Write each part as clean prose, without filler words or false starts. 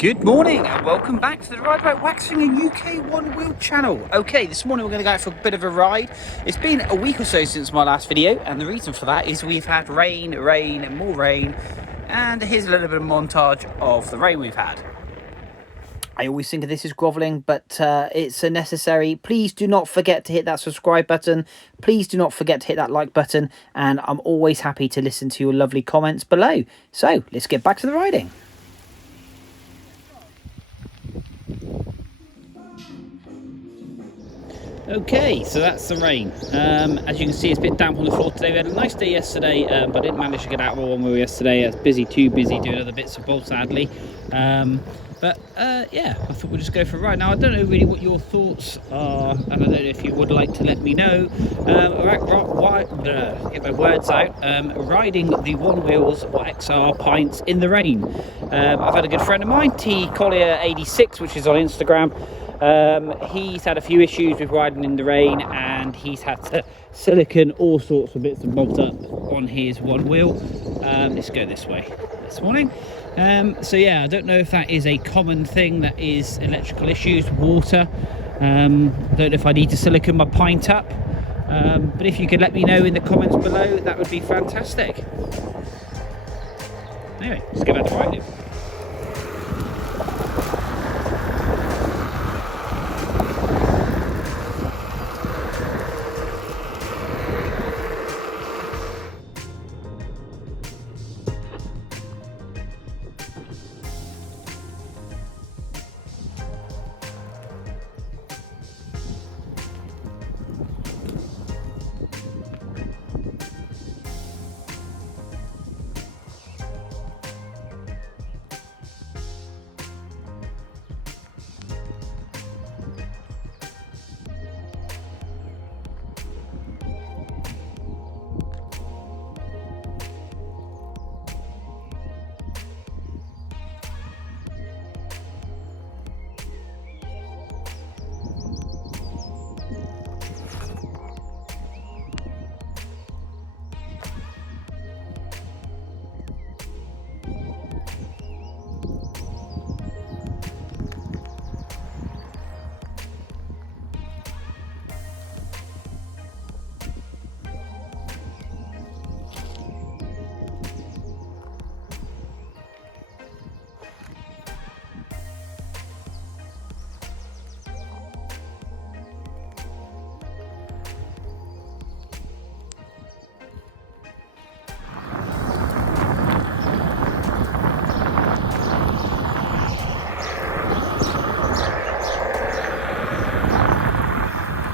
Good morning and welcome back to the Ride About Waxing and UK One Wheel channel. Okay, this morning we're going to go out for a bit of a ride. It's been a week or so since my last video, and the reason for that is we've had rain and more rain, and here's a little bit of montage of the rain we've had. I always think of this as grovelling, but it's a necessary. Please do not forget to hit that subscribe button. Please do not forget to hit that like button, and I'm always happy to listen to your lovely comments below. So let's get back to the riding. Okay, so that's the rain. As you can see, it's a bit damp on the floor today. We had a nice day yesterday, but I didn't manage to get out of OneWheel yesterday. I was too busy doing other bits of bolts, sadly. Yeah, I thought we'd just go for a ride. Now, I don't know really what your thoughts are, and I don't know if you would like to let me know. Get my words out. Riding the OneWheels XR pints in the rain. I've had a good friend of mine, T Collier 86, which is on Instagram. He's had a few issues with riding in the rain, and he's had to silicone all sorts of bits and bobs up on his OneWheel. Let's go this way this morning. So yeah, I don't know if that is a common thing, that is electrical issues, water. Don't know if I need to silicone my pint up, but if you could let me know in the comments below, that would be fantastic. Anyway, let's get back to riding.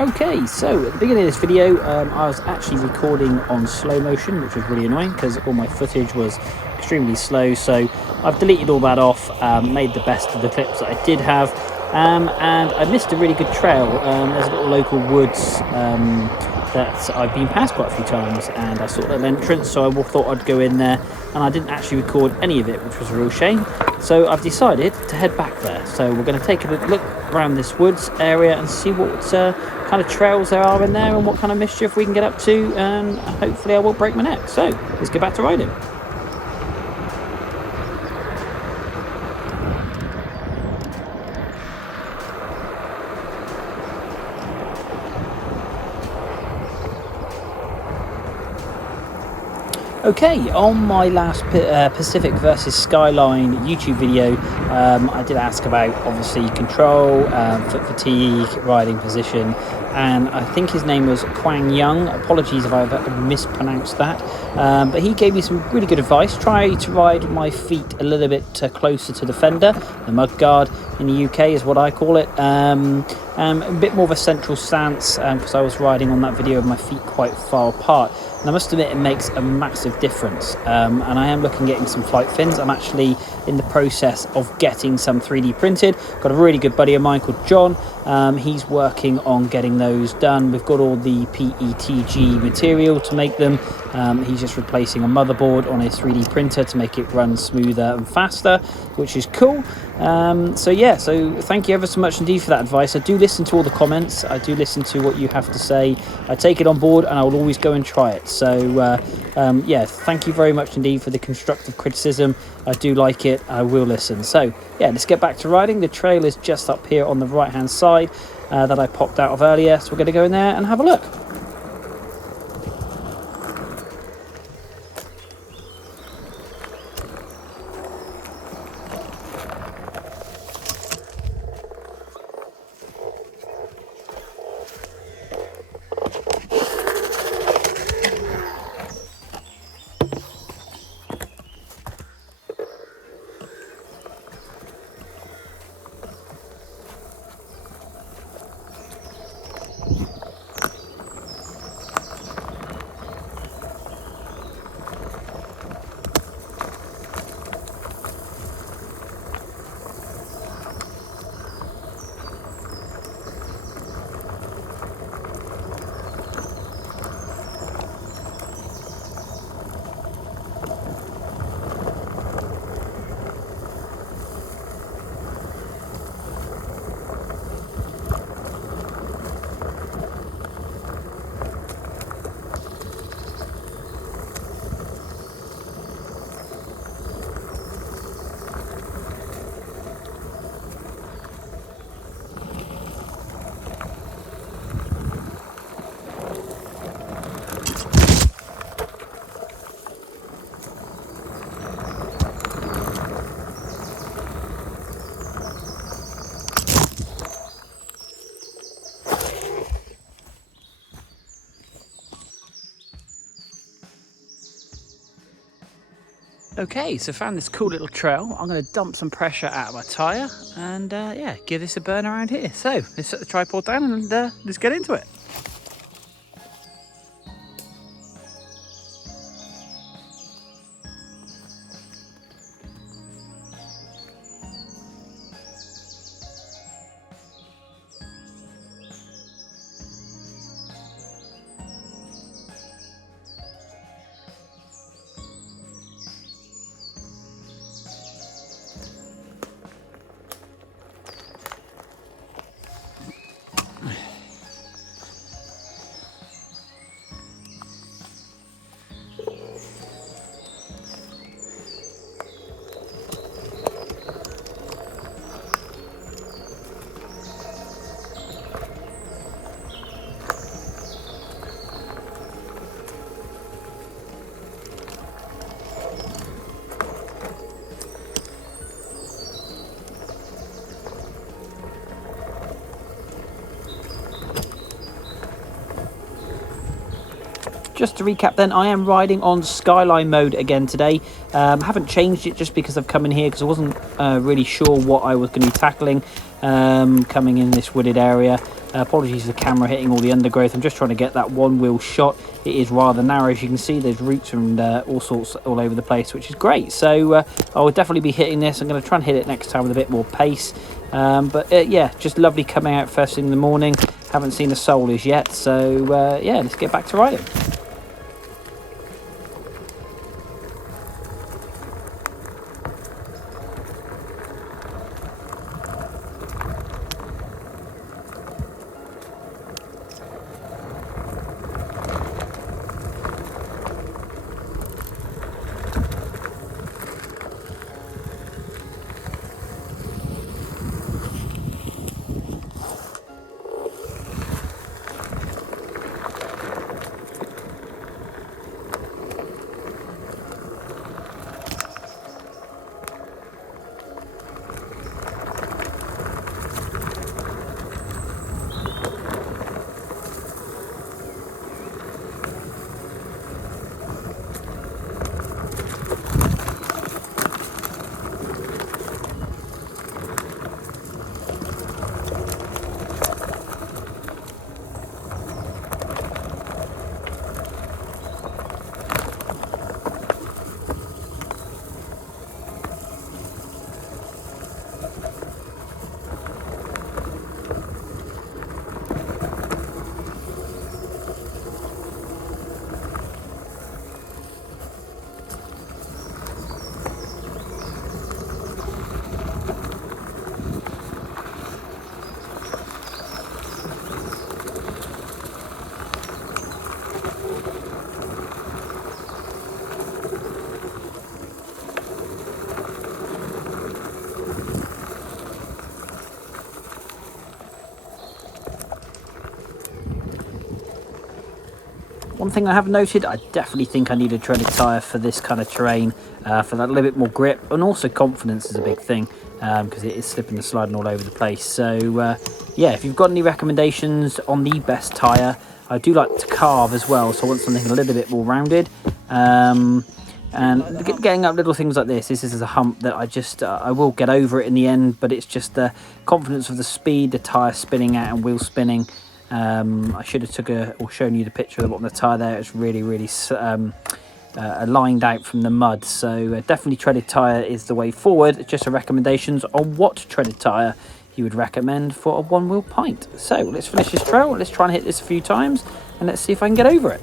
Okay, so at the beginning of this video, I was actually recording on slow motion, which was really annoying because all my footage was extremely slow. So I've deleted all that off, made the best of the clips that I did have, and I missed a really good trail. There's a little local woods that I've been past quite a few times, and I saw an entrance, so I thought I'd go in there, and I didn't actually record any of it, which was a real shame. So I've decided to head back there. So we're going to take a look around this woods area and see what kind of trails there are in there and what kind of mischief we can get up to, and hopefully I won't break my neck. So let's get back to riding. Okay, on my last Pacific versus Skyline YouTube video, I did ask about obviously control, foot fatigue, riding position, and I think his name was Kwang Young. Apologies if I've mispronounced that, but he gave me some really good advice. Try to ride my feet a little bit closer to the fender. The mudguard in the UK is what I call it. A bit more of a central stance, because I was riding on that video with my feet quite far apart. And I must admit, it makes a massive difference. And I am looking at getting some flight fins. I'm actually in the process of getting some 3D printed. Got a really good buddy of mine called John. He's working on getting those done. We've got all the PETG material to make them. He's just replacing a motherboard on his 3D printer to make it run smoother and faster, which is cool. So yeah, so thank you ever so much indeed for that advice. I do listen listen to all the comments. I do listen to what you have to say. I take it on board, and I will always go and try it. So yeah, thank you very much indeed for the constructive criticism. I do like it. I will listen. So yeah, let's get back to riding. The trail is just up here on the right hand side that I popped out of earlier, so we're going to go in there and have a look. Okay, so found this cool little trail. I'm going to dump some pressure out of my tyre and yeah, give this a burn around here. So let's set the tripod down and let's get into it. Just to recap then, I am riding on Skyline mode again today. Haven't changed it just because I've come in here because I wasn't really sure what I was going to be tackling coming in this wooded area. Apologies for the camera hitting all the undergrowth. I'm just trying to get that one wheel shot. It is rather narrow, as you can see. There's roots and all sorts all over the place, which is great. So I will definitely be hitting this. I'm going to try and hit it next time with a bit more pace. But yeah, just lovely coming out first thing in the morning. Haven't seen the soul as yet. So yeah, let's get back to riding. One thing I have noted, I definitely think I need a treaded tyre for this kind of terrain, for that little bit more grip, and also confidence is a big thing, because it is slipping and sliding all over the place. So yeah, if you've got any recommendations on the best tyre, I do like to carve as well, so I want something a little bit more rounded. And getting up little things like this is a hump that I will get over it in the end, but it's just the confidence of the speed, the tyre spinning out and wheel spinning. I should have shown you the picture of the bottom of the tyre there. It's really lined out from the mud, so definitely treaded tyre is the way forward. It's just a recommendations on what treaded tyre you would recommend for a one-wheel pint. So let's finish this trail, let's try and hit this a few times, and let's see if I can get over it.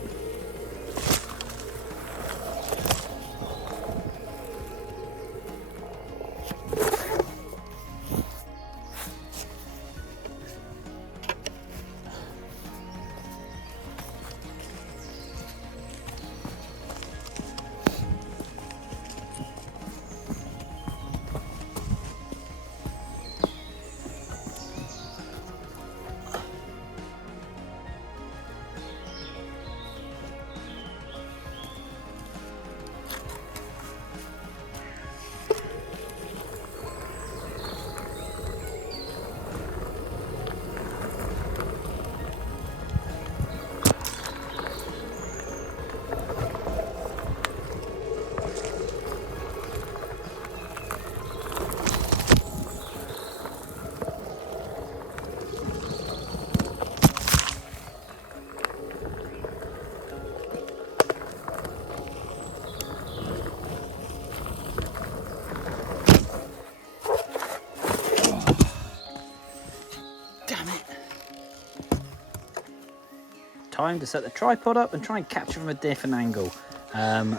Time to set the tripod up and try and capture from a different angle.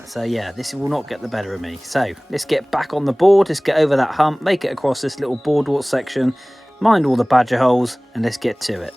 So yeah, this will not get the better of me. So let's get back on the board, let's get over that hump, make it across this little boardwalk section, mind all the badger holes, and let's get to it.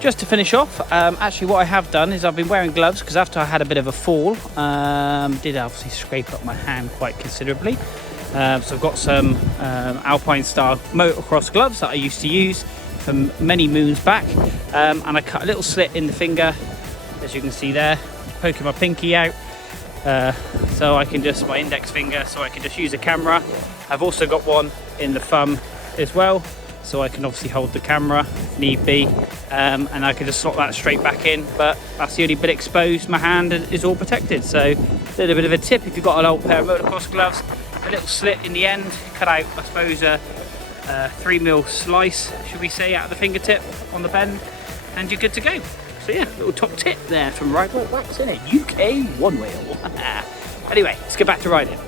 Just to finish off, actually what I have done is I've been wearing gloves because after I had a bit of a fall, did obviously scrape up my hand quite considerably. So I've got some Alpine style motocross gloves that I used to use from many moons back, and I cut a little slit in the finger, as you can see there, poking my pinky out, so I can just, my index finger, so I can just use a camera. I've also got one in the thumb as well, so I can obviously hold the camera if need be, and I can just slot that straight back in, but that's the only bit exposed. My hand is all protected. So a little bit of a tip, if you've got an old pair of motocross gloves, a little slit in the end, cut out I suppose a 3mm slice, should we say, out of the fingertip on the bend, and you're good to go. So yeah, little top tip there from Ride Wax in a UK OneWheel. Anyway, let's get back to riding.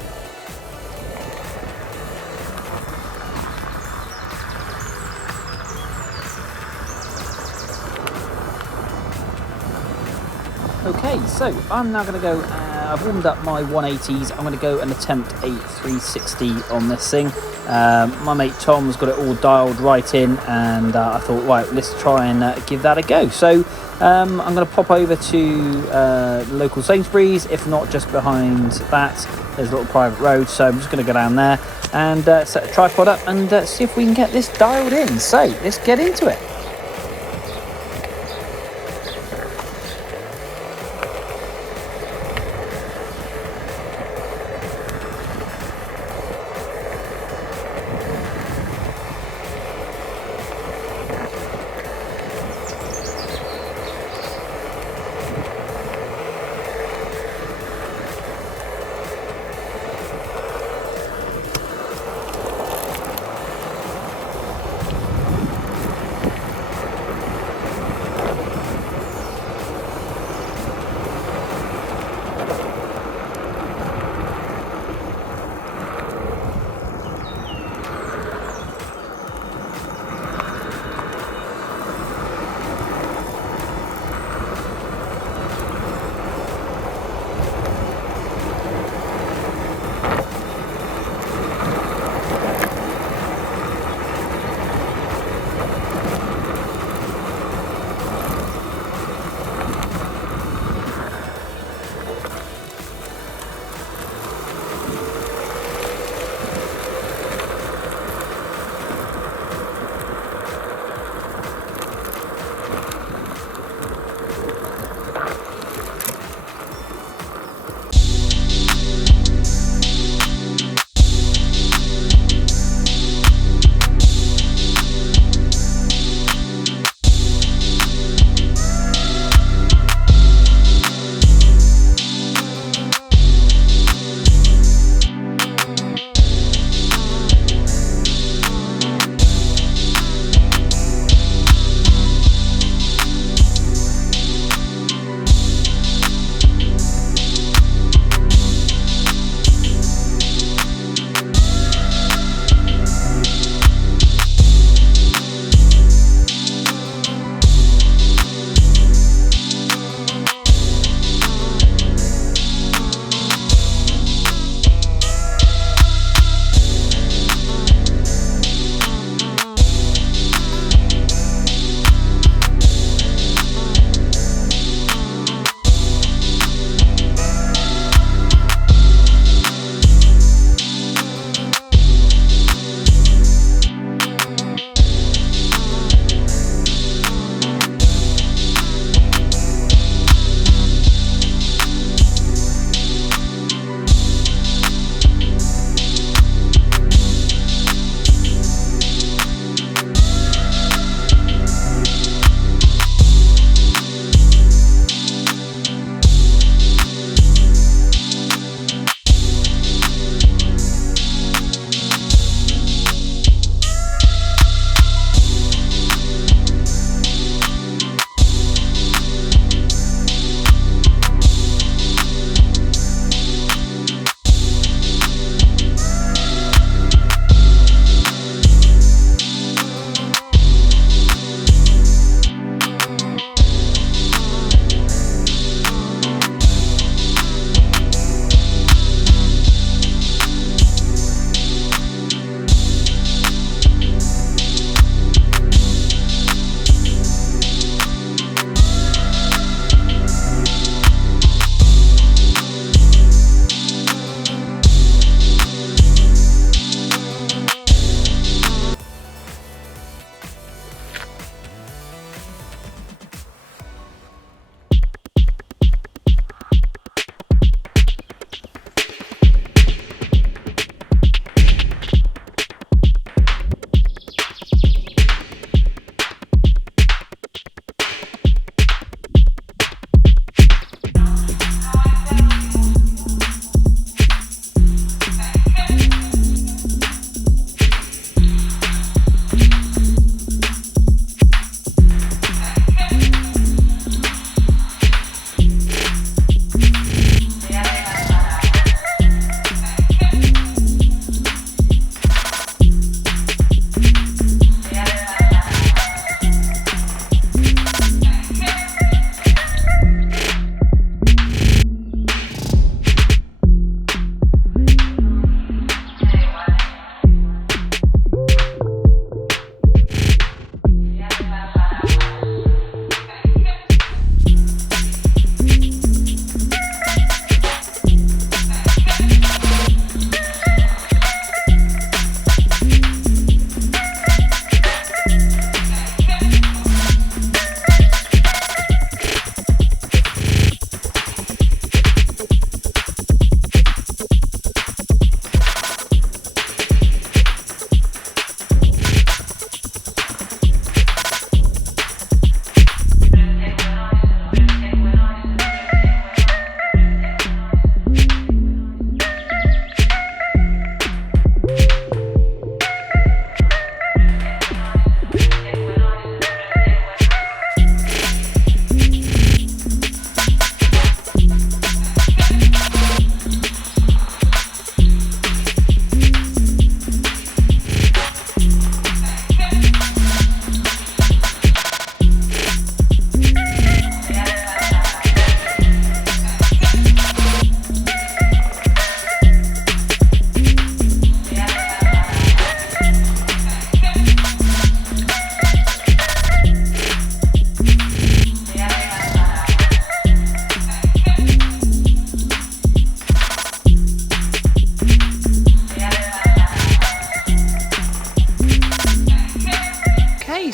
Okay, so I'm now going to go, I've warmed up my 180s, I'm going to go and attempt a 360 on this thing. My mate Tom's got it all dialed right in, and I thought, right, let's try and give that a go. So I'm going to pop over to the local Sainsbury's, if not just behind that, there's a little private road, so I'm just going to go down there and set a tripod up and see if we can get this dialed in. So let's get into it.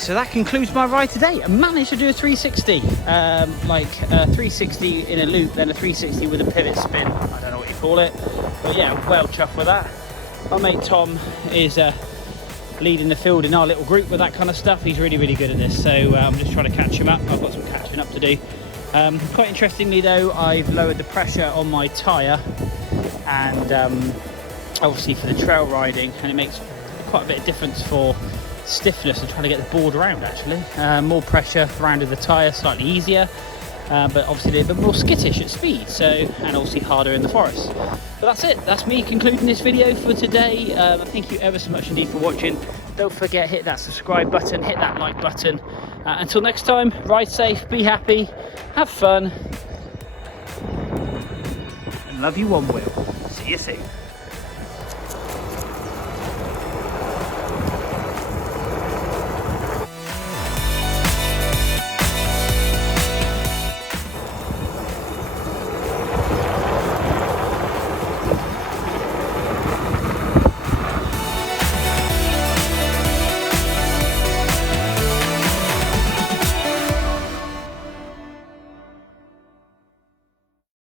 so that concludes my ride today. I managed to do a 360, like a 360 in a loop, then a 360 with a pivot spin. I don't know what you call it, but yeah, well chuffed with that. My mate Tom is leading the field in our little group with that kind of stuff. He's really, really good at this, so I'm just trying to catch him up. I've got some catching up to do. Quite interestingly though, I've lowered the pressure on my tyre, and obviously for the trail riding, and it makes quite a bit of difference for stiffness and trying to get the board around actually. More pressure around the tyre, slightly easier, but obviously a bit more skittish at speed, so, and obviously harder in the forest. But that's it, that's me concluding this video for today. Thank you ever so much indeed for watching. Don't forget, hit that subscribe button, hit that like button. Until next time, ride safe, be happy, have fun, and love you OneWheel. See you soon.